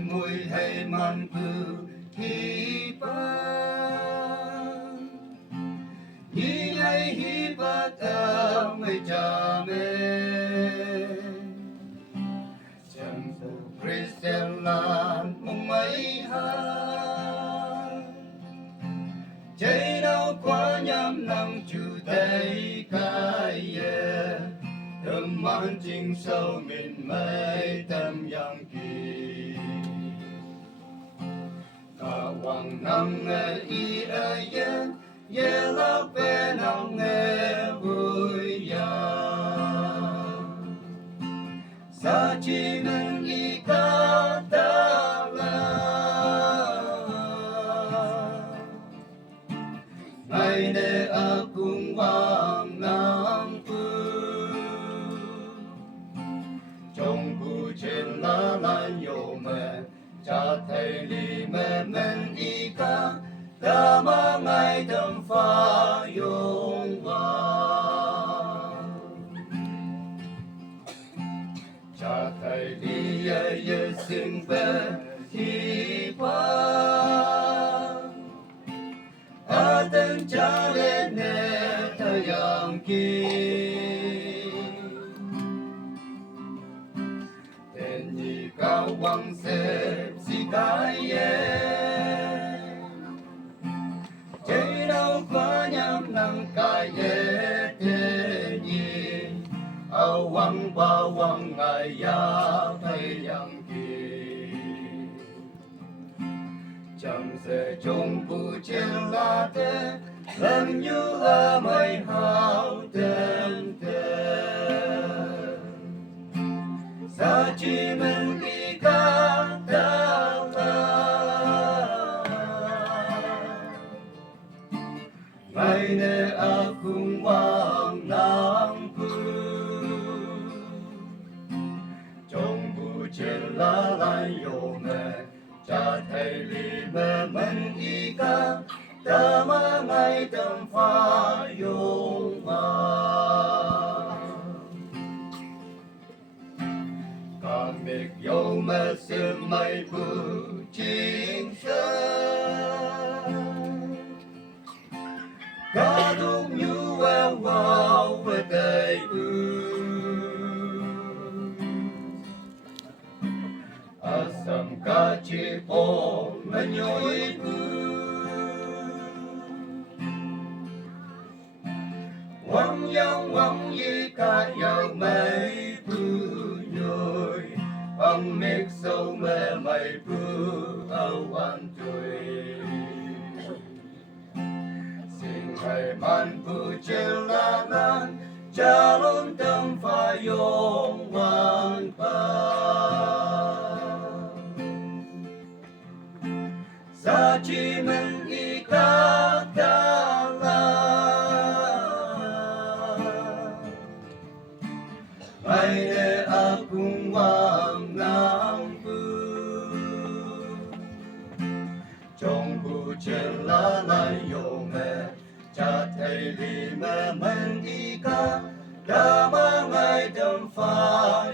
mùi hay man cư hi ba hi hay hi ba ta mây cha mê chẳng phụ Christian lan mong mấy ha chạy đâu qua nhắm nắng chủ tay cái thơm man chính sâu mình mấy tâm yang kỳ cả hoàng năm nghe y yên ye lắc bên ông nghe vui ya sa chi nên y ca ta la ngày để akung vang nang trong bu trên lá lan yo mẹ cha thầy li mẹ men y ca ta ma ngày tâm pha yong va cha thầy li ye sinh về hi pa a tên cha lên nè thời gian cao quang xếp si cái chơi đâu có nhắm nắng cái thế nhỉ âu quang bao quang ngày ya thấy yang kỳ chẳng sẽ chung bu trên lá thế lần như ở mây hao tên sa chi men y ca ta la ngày nay akung vang nang pu trong bu trên lá lan yo mẹ cha thầy li mẹ men y ca ta ma ngày tâm pha yong ma Miệt dâu mê sương mây bù chính sơn Cá đúng như queo vào về tây bù A sầm cá chi bồ mê nhối bù Quăng y ca dạo mây bù nhối ông miếc sâu mê mây bù âu an tuổi xin hãy man bù trên lá lan cha luôn tâm pha yong hoàn pa sa chi men y ca ta la ngày để akung vang nang pu trong bu trên lá lan yo mẹ cha thầy li mẹ men y ca đã mang ngày tâm pha